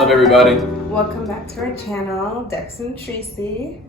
up, everybody? Welcome back to our channel, Dex and Tracy.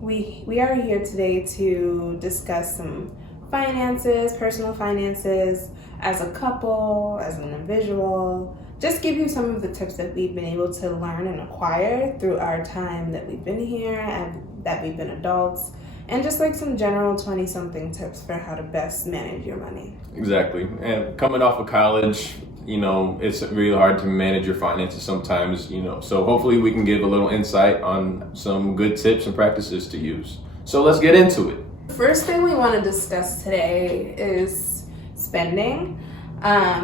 We are here today to discuss some finances, personal finances, as a couple, as an individual. Just give you some of the tips that we've been able to learn and acquire through our time that we've been here and that we've been adults. And just like some general 20-something tips for how to best manage your money. Exactly. And coming off of college, it's really hard to manage your finances sometimes, so hopefully we can give a little insight on some good tips and practices to use. So let's get into it. The first thing we want to discuss today is spending.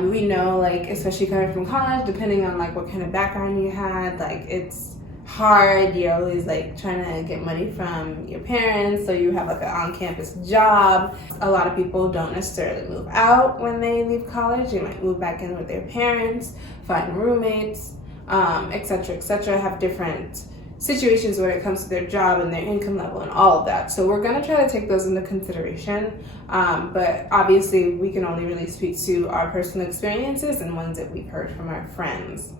We know, especially coming from college, depending on what kind of background you had, it's hard. You're always trying to get money from your parents, so you have an on-campus job. A lot of people don't necessarily move out when they leave college. They might move back in with their parents, find roommates, etc., have different situations when it comes to their job and their income level and all of that. So we're going to try to take those into consideration, but obviously we can only really speak to our personal experiences and ones that we've heard from our friends.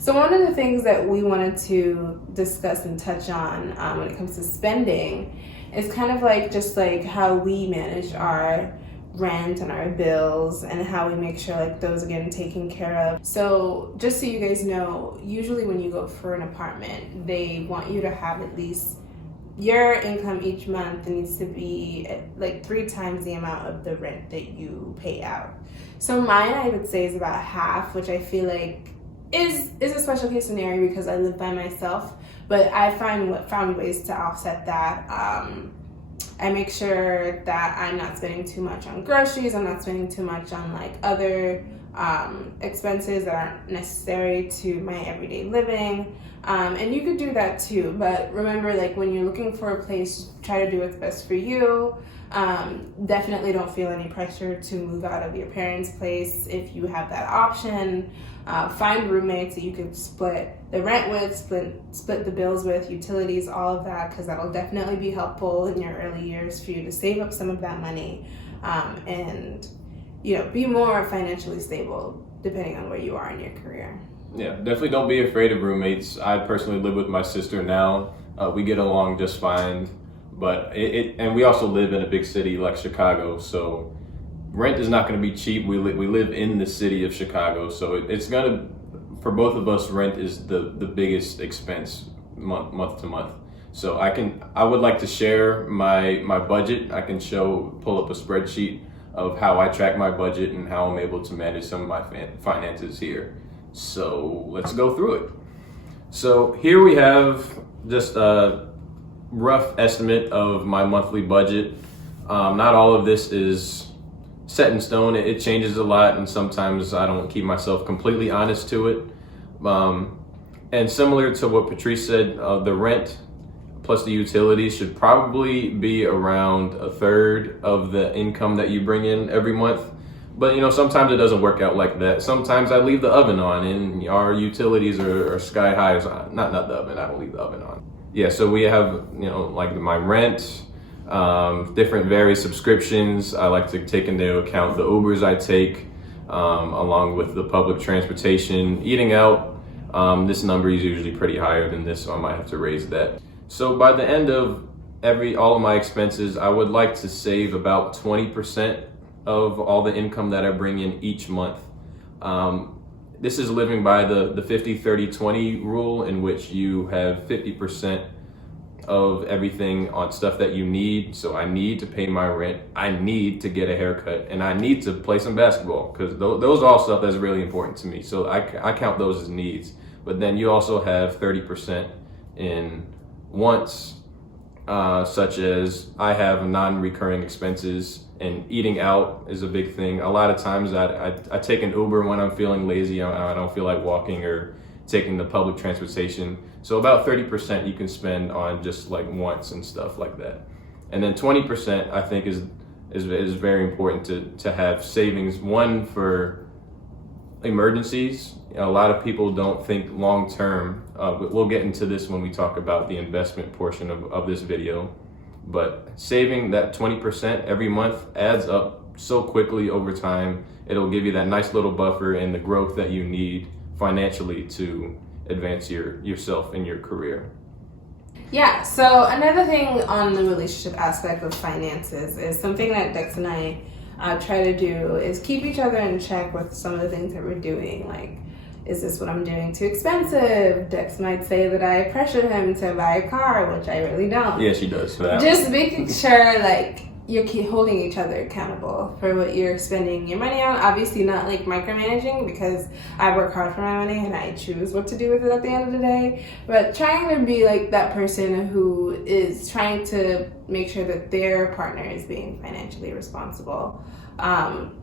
So one of the things that we wanted to discuss and touch on when it comes to spending is kind of just how we manage our rent and our bills and how we make sure those are getting taken care of. So just so you guys know, usually when you go for an apartment, they want you to have at least your income each month needs to be 3 times the amount of the rent that you pay out. So mine, I would say, is about half, which I feel is a special case scenario because I live by myself, but I found ways to offset that. I make sure that I'm not spending too much on groceries. I'm not spending too much on other expenses that aren't necessary to my everyday living. And you could do that too, but remember, when you're looking for a place, try to do what's best for you. Definitely don't feel any pressure to move out of your parents' place if you have that option. Find roommates that you can split the rent with, split the bills with, utilities, all of that, because that'll definitely be helpful in your early years for you to save up some of that money and be more financially stable depending on where you are in your career. Yeah, definitely don't be afraid of roommates. I personally live with my sister now. We get along just fine, but and we also live in a big city like Chicago, so rent is not going to be cheap. We live in the city of Chicago, so it's going to, for both of us, rent is the biggest expense month to month. So I would like to share my budget. I can pull up a spreadsheet of how I track my budget and how I'm able to manage some of my finances here. So let's go through it. So here we have just a rough estimate of my monthly budget. Not all of this is set in stone. It changes a lot, and sometimes I don't keep myself completely honest to it. And similar to what Patrice said, the rent plus the utilities should probably be around 1/3 of the income that you bring in every month. But sometimes it doesn't work out like that. Sometimes I leave the oven on and our utilities are sky high. So not the oven, I don't leave the oven on. Yeah, so we have, my rent, different various subscriptions. I like to take into account the Ubers I take, along with the public transportation. Eating out, this number is usually pretty higher than this, so I might have to raise that. So by the end of all of my expenses, I would like to save about 20% of all the income that I bring in each month. This is living by the 50-30-20 rule, in which you have 50% of everything on stuff that you need. So I need to pay my rent, I need to get a haircut, and I need to play some basketball, because those are all stuff that's really important to me. So I count those as needs. But then you also have 30% in wants, such as I have non-recurring expenses, and eating out is a big thing. A lot of times I take an Uber when I'm feeling lazy. I don't feel like walking or taking the public transportation. So about 30% you can spend on just wants and stuff like that. And then 20% I think is very important to have savings. One, for emergencies. A lot of people don't think long term. We'll get into this when we talk about the investment portion of this video. But saving that 20% every month adds up so quickly over time. It'll give you that nice little buffer and the growth that you need financially to advance yourself in your career. Yeah, so another thing on the relationship aspect of finances is something that Dex and I try to do is keep each other in check with some of the things that we're doing. Like, is this what I'm doing too expensive? Dex might say that I pressure him to buy a car, which I really don't. Yeah, she does. For that Just making sure, like, you're holding each other accountable for what you're spending your money on. Obviously not like micromanaging, because I work hard for my money and I choose what to do with it at the end of the day. But trying to be like that person who is trying to make sure that their partner is being financially responsible.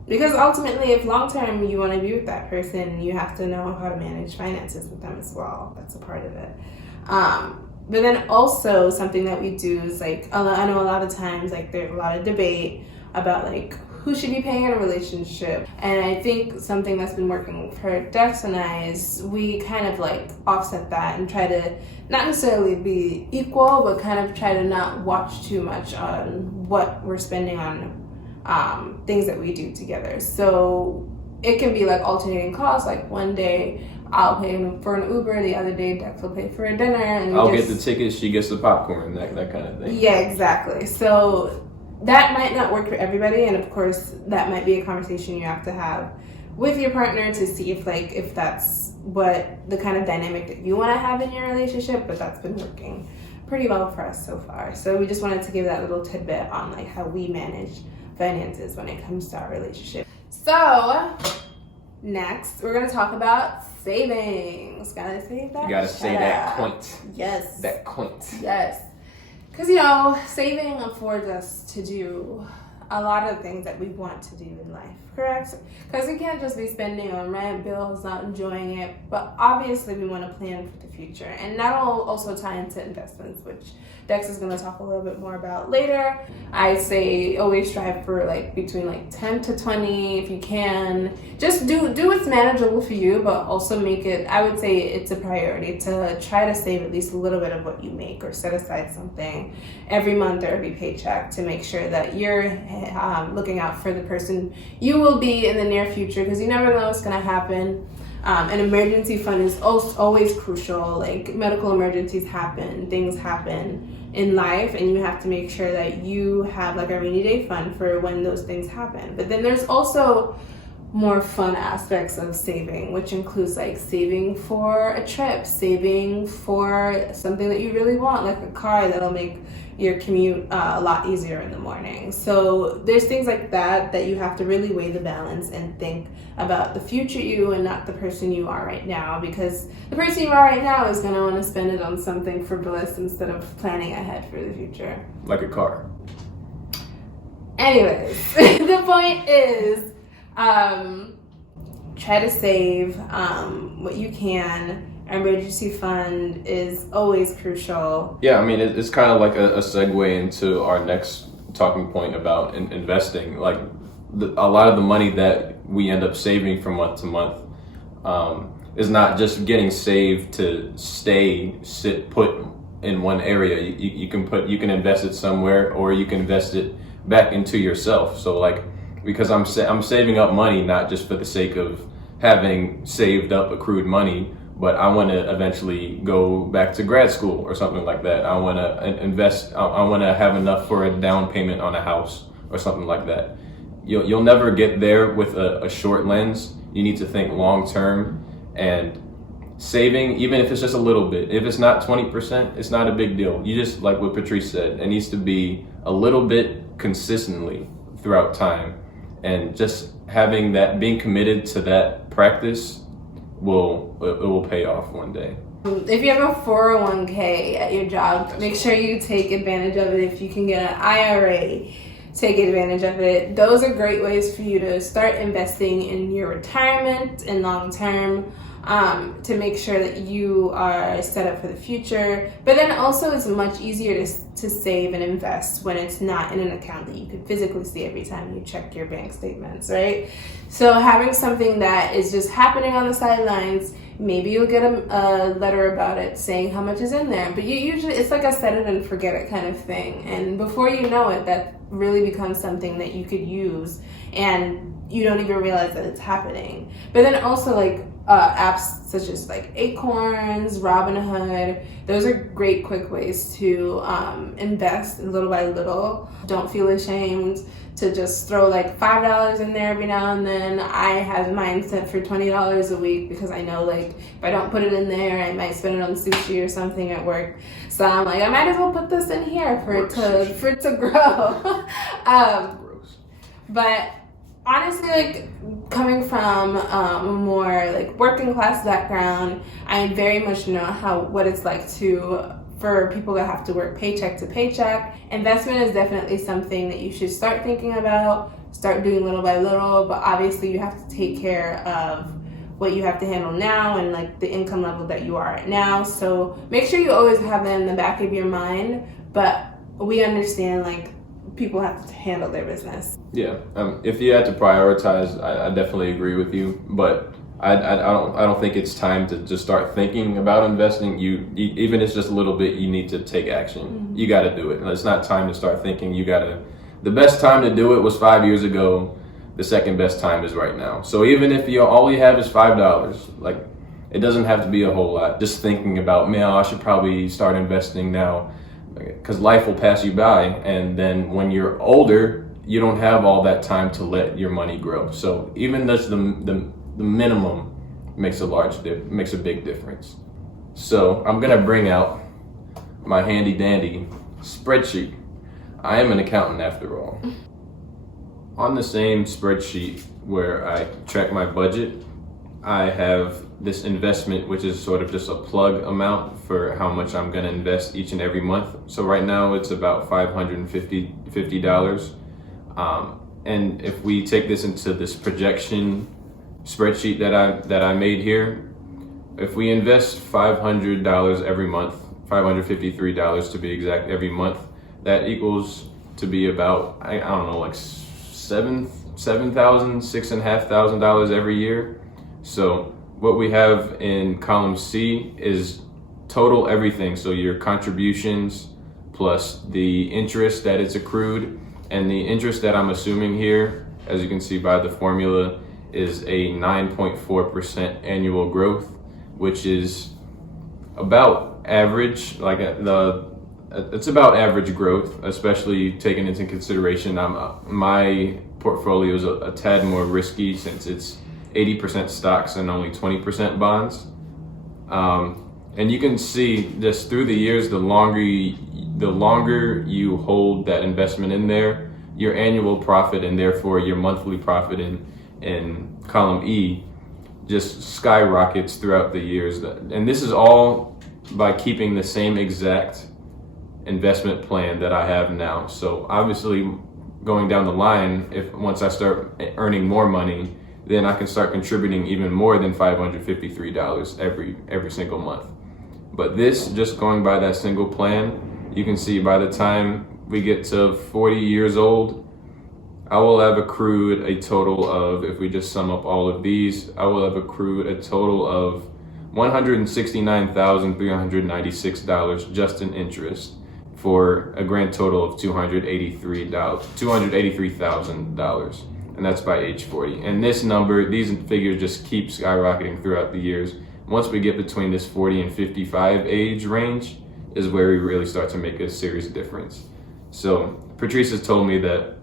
Because ultimately, if long term you want to be with that person, you have to know how to manage finances with them as well. That's a part of it. But then also something that we do is, like, I know a lot of times, like, there's a lot of debate about, like, who should be paying in a relationship. And I think something that's been working for Dex and I is we kind of, like, offset that and try to not necessarily be equal, but kind of try to not watch too much on what we're spending on things that we do together. So it can be, like, alternating costs. Like, one day I'll pay for an Uber, the other day Dex will pay for a dinner, and I'll get the tickets, she gets the popcorn, that kind of thing. Yeah, exactly. So that might not work for everybody, and of course that might be a conversation you have to have with your partner to see if that's what the kind of dynamic that you want to have in your relationship. But that's been working pretty well for us so far. So we just wanted to give that little tidbit on, like, how we manage finances when it comes to our relationship. So next, we're going to talk about savings. Gotta say that. You gotta say that point. Yes. That point. Yes. Because, saving affords us to do a lot of things that we want to do in life, correct? Because we can't just be spending on rent, bills, not enjoying it. But obviously, we want to plan for the future. And that'll also tie into investments, which Dex is going to talk a little bit more about later. I say always strive for, like, between, like, 10 to 20 if you can. Just do what's manageable for you, but also make it, I would say it's a priority to try to save at least a little bit of what you make, or set aside something every month or every paycheck to make sure that you're looking out for the person you will be in the near future, because you never know what's going to happen. An emergency fund is always crucial. Like, medical emergencies happen, things happen in life, and you have to make sure that you have, like, a rainy day fund for when those things happen. But then there's also more fun aspects of saving, which includes, like, saving for a trip, saving for something that you really want, like a car that'll make your commute a lot easier in the morning. So there's things like that you have to really weigh the balance and think about the future you and not the person you are right now, because the person you are right now is going to want to spend it on something frivolous instead of planning ahead for the future. Like a car. Anyways, the point is, try to save what you can. Emergency fund is always crucial. Yeah, I mean, it's kind of like a segue into our next talking point about investing. Like, a lot of the money that we end up saving from month to month is not just getting saved to sit put in one area. You can invest it somewhere, or you can invest it back into yourself. So, like, because I'm saving up money not just for the sake of having saved up accrued money, but I want to eventually go back to grad school or something like that. I want to invest. I want to have enough for a down payment on a house or something like that. You'll never get there with a short lens. You need to think long term, and saving, even if it's just a little bit, if it's not 20%, it's not a big deal. You just, like what Patrice said, it needs to be a little bit consistently throughout time, and just having that, being committed to that practice will pay off one day. If you have a 401k at your job, make sure you take advantage of it. If you can get an IRA, take advantage of it. Those are great ways for you to start investing in your retirement and long term, to make sure that you are set up for the future. But then also, it's much easier to save and invest when it's not in an account that you can physically see every time you check your bank statements, right? So having something that is just happening on the sidelines, maybe you'll get a letter about it saying how much is in there, but it's like a set it and forget it kind of thing. And before you know it, that really becomes something that you could use and you don't even realize that it's happening. But then also like apps such as like Acorns, Robinhood, those are great quick ways to invest little by little. Don't feel ashamed to just throw like $5 in there every now and then. I have mine set for $20 a week because I know like if I don't put it in there, I might spend it on sushi or something at work. So I'm like, I might as well put this in here for it to grow. But honestly, like coming from a more like working class background, I very much know what it's like for people that have to work paycheck to paycheck. Investment is definitely something that you should start thinking about, start doing little by little, but obviously you have to take care of what you have to handle now and like the income level that you are at now. So make sure you always have that in the back of your mind, but we understand like people have to handle their business. Yeah, if you had to prioritize, I definitely agree with you, but I don't think it's time to just start thinking about investing. You even if it's just a little bit, you need to take action. Mm-hmm. You got to do it. It's not time to start thinking. The best time to do it was 5 years ago. The second best time is right now. So even if all you have is $5, like it doesn't have to be a whole lot. Just thinking about, man, I should probably start investing now, because life will pass you by, and then when you're older, you don't have all that time to let your money grow. So even that's the minimum makes a big difference. So I'm gonna bring out my handy dandy spreadsheet. I am an accountant after all. On the same spreadsheet where I track my budget, I have this investment, which is sort of just a plug amount for how much I'm gonna invest each and every month. So right now it's about $550. And if we take this into this projection spreadsheet that I made here, if we invest $500 every month, $553 to be exact every month, that equals to be about, I don't know, like $6,500 every year. So what we have in column C is total everything. So your contributions plus the interest that it's accrued, and the interest that I'm assuming here, as you can see by the formula, is a 9.4% annual growth, which is about average. It's about average growth, especially taking into consideration my portfolio is a tad more risky since it's 80% stocks and only 20% bonds. And you can see just through the years, the longer you hold that investment in there, your annual profit and therefore your monthly profit in column E just skyrockets throughout the years. And this is all by keeping the same exact investment plan that I have now. So obviously going down the line, once I start earning more money, then I can start contributing even more than $553 every single month. But this, just going by that single plan, you can see by the time we get to 40 years old, I will have accrued a total of, if we just sum up all of these, I will have accrued a total of $169,396 just in interest, for a grand total of $283,000. And that's by age 40. And these figures just keep skyrocketing throughout the years. Once we get between this 40 and 55 age range is where we really start to make a serious difference. So Patrice has told me that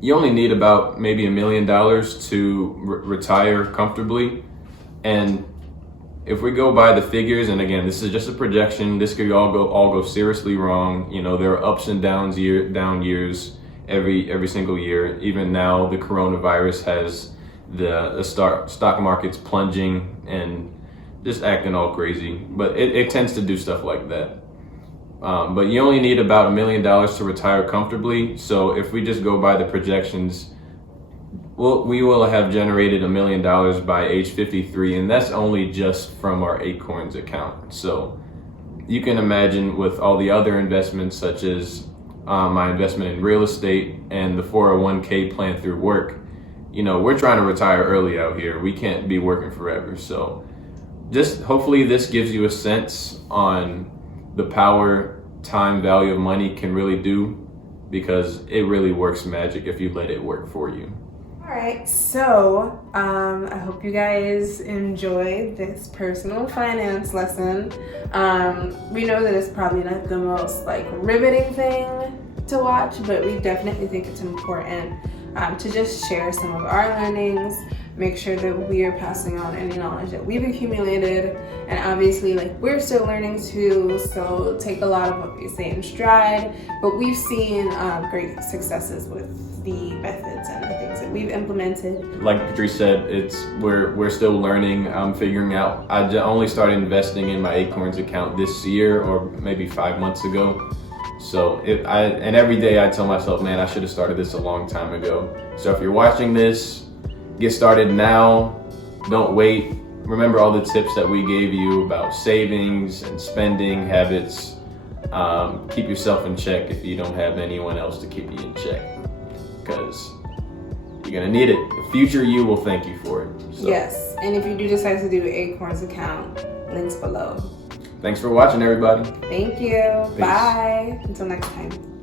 you only need about maybe $1 million to retire comfortably. And if we go by the figures, and again, this is just a projection, this could all go seriously wrong. You know, there are ups and downs, down years every single year. Even now, the coronavirus has the stock markets plunging and just acting all crazy. But it tends to do stuff like that. But you only need about $1 million to retire comfortably. So if we just go by the projections, we will have generated $1 million by age 53, and that's only just from our Acorns account. So you can imagine with all the other investments, such as my investment in real estate and the 401k plan through work, you know, we're trying to retire early out here. We can't be working forever. So just hopefully this gives you a sense on the power time value of money can really do, because it really works magic if you let it work for you. All right, so I hope you guys enjoyed this personal finance lesson. We know that it's probably not the most like riveting thing to watch, but we definitely think it's important to just share some of our learnings, make sure that we are passing on any knowledge that we've accumulated, and obviously like we're still learning too, so take a lot of what we say in stride, but we've seen great successes with the methods and the things that we've implemented. Like Patrice said, we're still learning. I'm figuring out. I only started investing in my Acorns account this year, or maybe 5 months ago. So and every day I tell myself, man, I should have started this a long time ago. So if you're watching this, get started now. Don't wait. Remember all the tips that we gave you about savings and spending habits. Keep yourself in check if you don't have anyone else to keep you in check, because you're gonna need it. The future you will thank you for it. So, yes, and if you do decide to do an Acorns account, links below. thanks for watching, everybody. Thank you. Peace. Bye. Until next time.